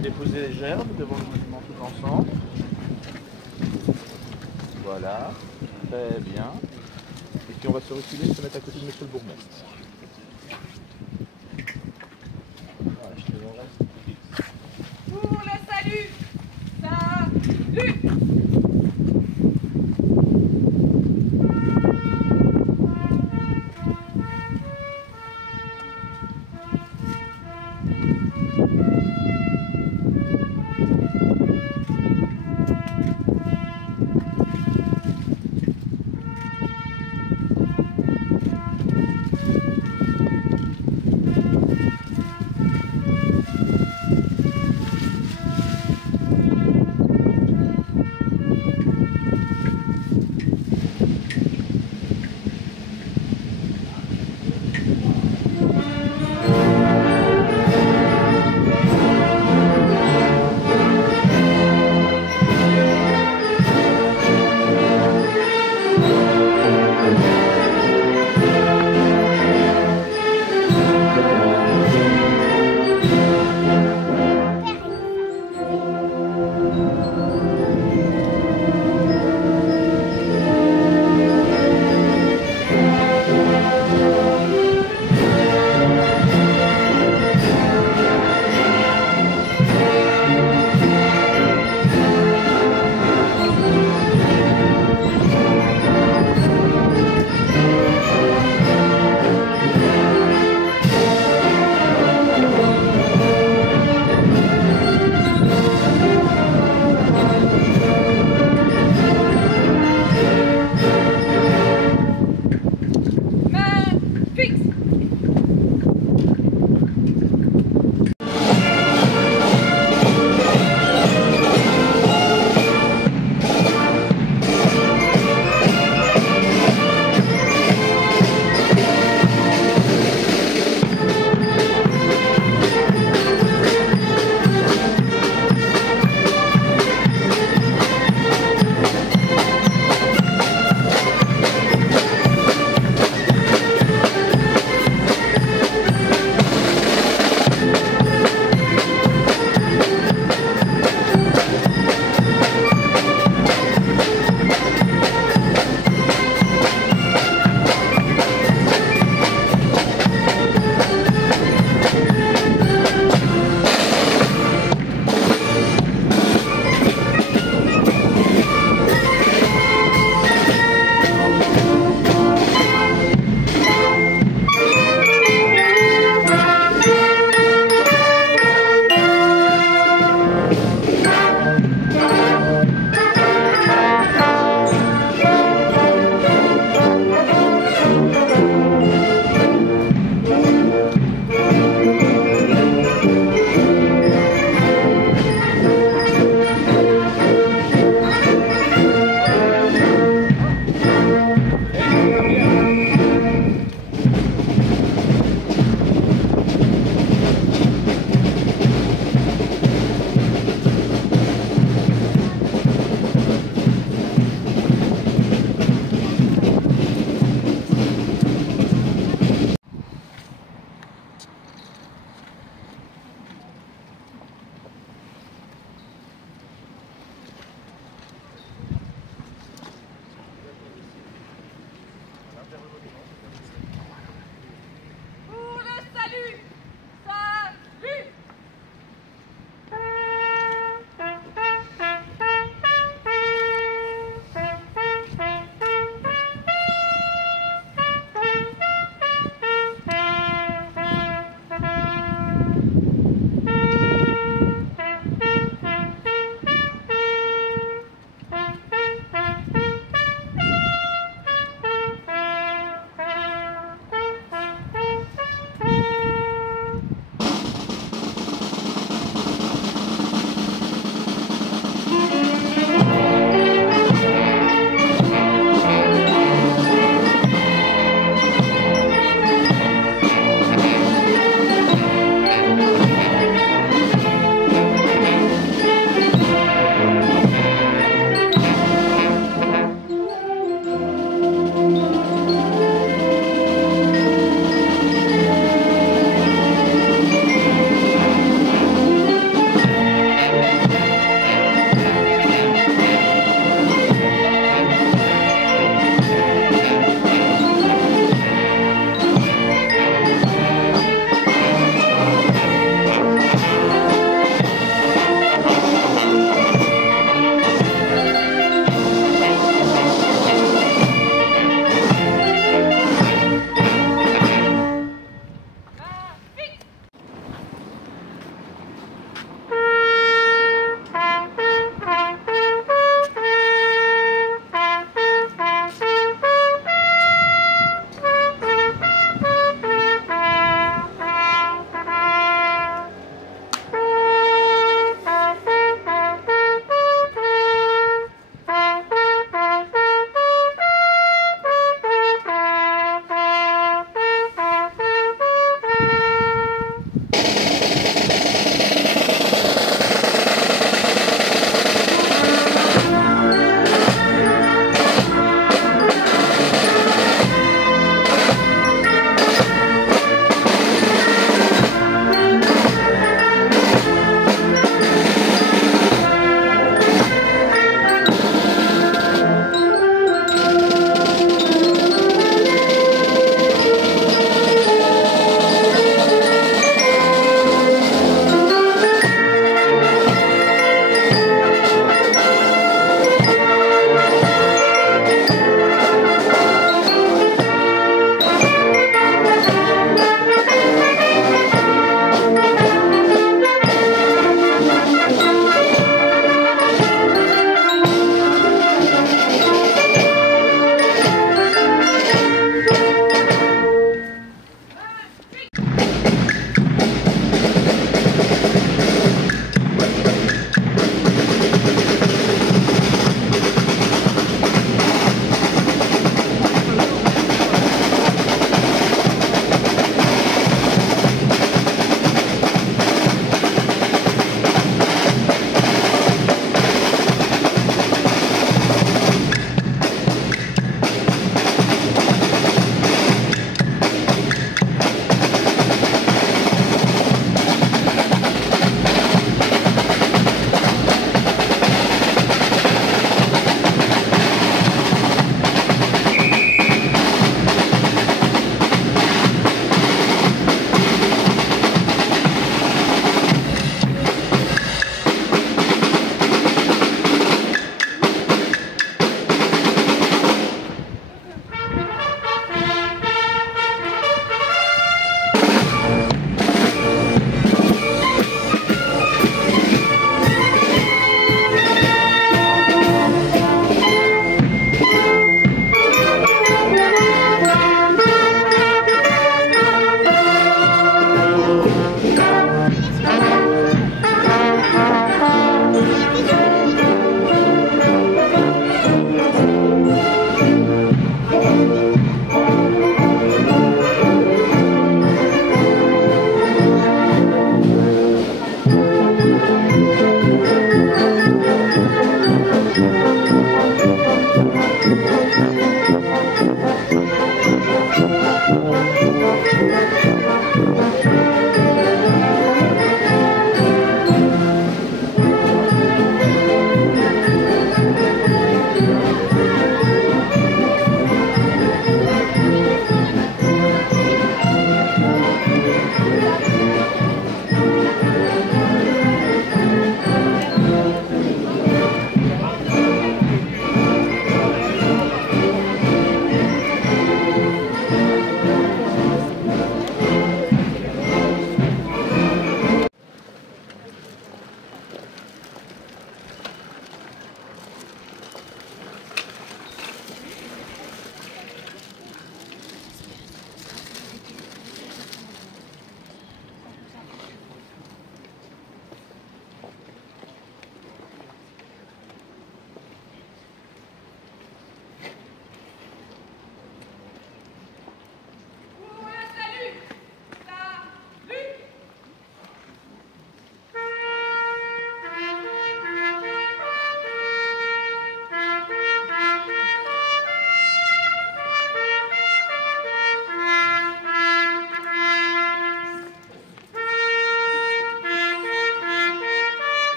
Vous déposez les gerbes devant le monument tous ensemble. Voilà, très bien. Et puis on va se reculer, se mettre à côté de monsieur le bourgmestre. Voilà, je te le reste. Pour le salut! Salut!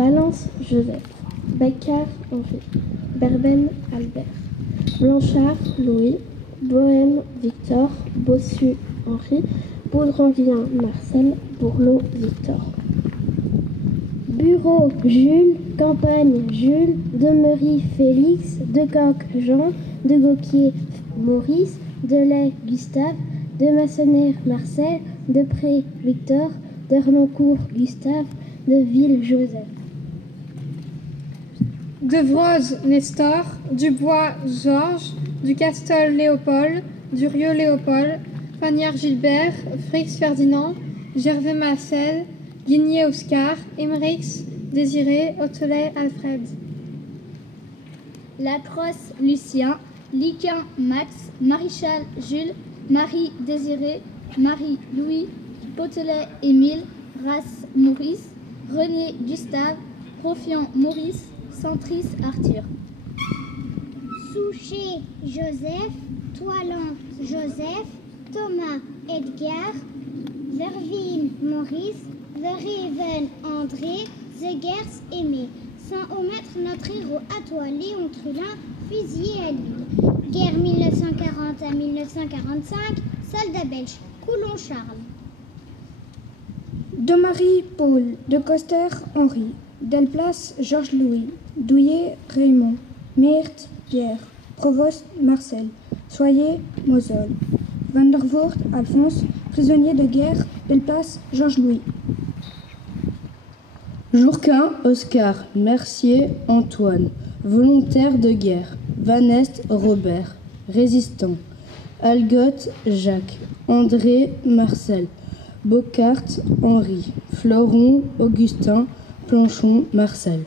Valence Joseph, Baccar Henri, Berben Albert, Blanchard Louis, Bohème Victor, Bossu Henri, Boudranguien Marcel, Bourlot Victor. Bureau Jules, Campagne Jules, Demery Félix, Decoq Jean, De Gauquier Maurice, Delay Gustave, De Massenet Marcel, Depré Victor, d'Ernoncourt Gustave, De Ville Joseph. Devroze Nestor, Dubois Georges, Ducastol Léopold, Durieux Léopold, Fagnard Gilbert, Frix Ferdinand, Gervais Marcel, Guigné Oscar, Emerix Désiré, Otelet Alfred. Lacrosse Lucien, Liquin Max, Maréchal Jules, Marie Désiré, Marie Louis, Potelet Émile, Race Maurice, René Gustave, Profian Maurice, Centris Arthur. Souchet Joseph, Toilant Joseph, Thomas Edgar, Vervine Maurice, Verheven André, Zegers Aimé. Sans omettre notre héros à toi, Léon Trulin, fusillé à Lille. Guerre 1940 à 1945, soldat belge, Coulon Charles. De Marie Paul, de Coster Henri, Delplace Georges Louis, Douillet Raymond, Meert Pierre, Provost Marcel, Soyer Mosole, Van der Voort Alphonse, prisonnier de guerre, Delplace Georges Louis. Jourquin Oscar, Mercier Antoine, volontaire de guerre, Vanest Robert, résistant, Algotte Jacques, André Marcel, Bocart Henri, Floron Augustin, Planchon Marcel.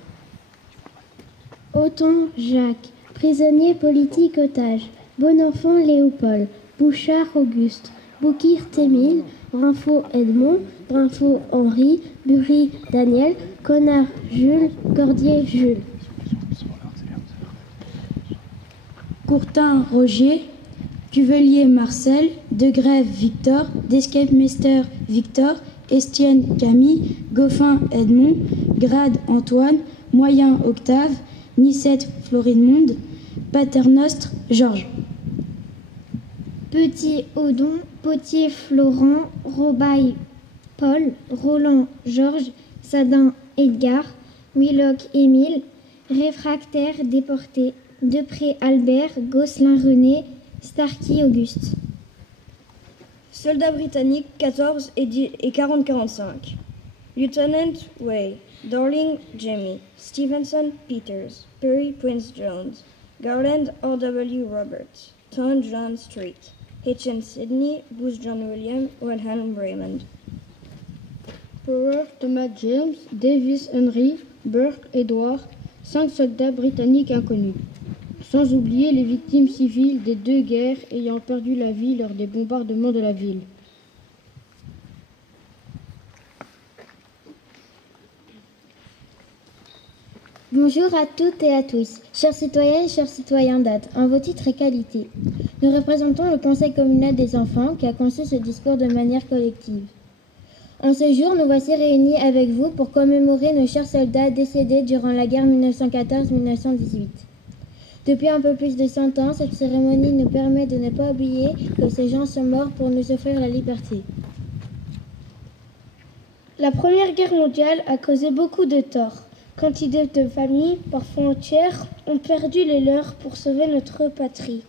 Othon Jacques, prisonnier politique otage, Bonenfant Léopold, Bouchard Auguste, Bouquirt Émile, Brinfo Edmond, Brinfo Henri, Bury Daniel, Connard Jules, Cordier Jules. Courtin Roger, Cuvelier Marcel, Degrève Victor, Descape-Mester Victor, Estienne Camille, Goffin Edmond, Grade Antoine, Moyen Octave, Nicette Florimond, Paternostre Georges. Petit Odon, Potier Florent, Robaille Paul, Roland Georges, Sadin Edgar, Willock Émile, Réfractaire déporté, Depré Albert, Gosselin René, Starkey Auguste. Soldats britanniques 14 et 40-45. Lieutenant Way, Darling Jimmy, Stevenson Peters, Perry Prince Jones, Garland R.W. Roberts, Tom John Street, Hitchin Sidney, Booth John William, Wenham Raymond. Power Thomas James, Davis Henry, Burke Edward, 5 soldats britanniques inconnus. Sans oublier les victimes civiles des 2 guerres ayant perdu la vie lors des bombardements de la ville. Bonjour à toutes et à tous, chers citoyennes, chers citoyens d'Ath, en vos titres et qualités. Nous représentons le Conseil communal des enfants qui a conçu ce discours de manière collective. En ce jour, nous voici réunis avec vous pour commémorer nos chers soldats décédés durant la guerre 1914-1918. Depuis un peu plus de 100 ans, cette cérémonie nous permet de ne pas oublier que ces gens sont morts pour nous offrir la liberté. La Première Guerre mondiale a causé beaucoup de torts. Quantité de familles, parfois entières, ont perdu les leurs pour sauver notre patrie.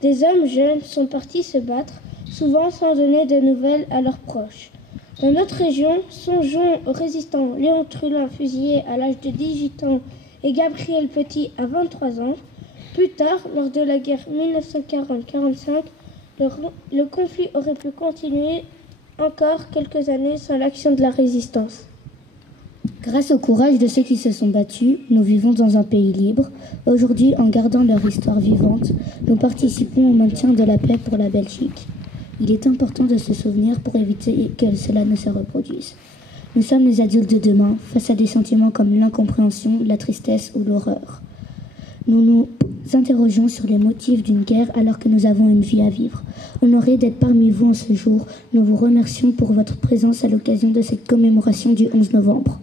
Des hommes jeunes sont partis se battre, souvent sans donner de nouvelles à leurs proches. Dans notre région, songeons aux résistants Léon Trulin fusillé à l'âge de 18 ans et Gabriel Petit à 23 ans. Plus tard, lors de la guerre 1940-45, le conflit aurait pu continuer encore quelques années sans l'action de la résistance. Grâce au courage de ceux qui se sont battus, nous vivons dans un pays libre. Aujourd'hui, en gardant leur histoire vivante, nous participons au maintien de la paix pour la Belgique. Il est important de se souvenir pour éviter que cela ne se reproduise. Nous sommes les adultes de demain, face à des sentiments comme l'incompréhension, la tristesse ou l'horreur. Nous nous interrogeons sur les motifs d'une guerre alors que nous avons une vie à vivre. Honorés d'être parmi vous en ce jour, nous vous remercions pour votre présence à l'occasion de cette commémoration du 11 novembre.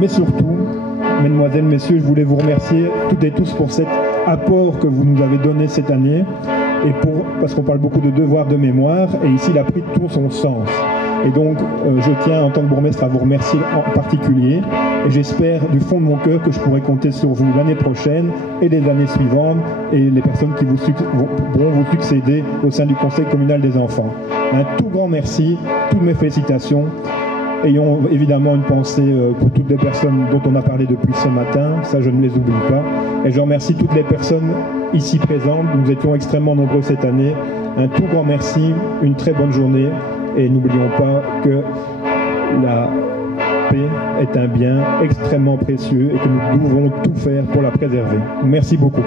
Mais surtout, mesdemoiselles, messieurs, je voulais vous remercier toutes et tous pour cet apport que vous nous avez donné cette année, et parce qu'on parle beaucoup de devoir de mémoire, et ici il a pris tout son sens. Et donc, je tiens en tant que bourgmestre à vous remercier en particulier, et j'espère du fond de mon cœur que je pourrai compter sur vous l'année prochaine et les années suivantes, et les personnes qui pourront vous succéder au sein du Conseil communal des enfants. Un tout grand merci, toutes mes félicitations. Ayons évidemment une pensée pour toutes les personnes dont on a parlé depuis ce matin, ça je ne les oublie pas. Et je remercie toutes les personnes ici présentes, nous étions extrêmement nombreux cette année. Un tout grand merci, une très bonne journée, et n'oublions pas que la paix est un bien extrêmement précieux et que nous devons tout faire pour la préserver. Merci beaucoup.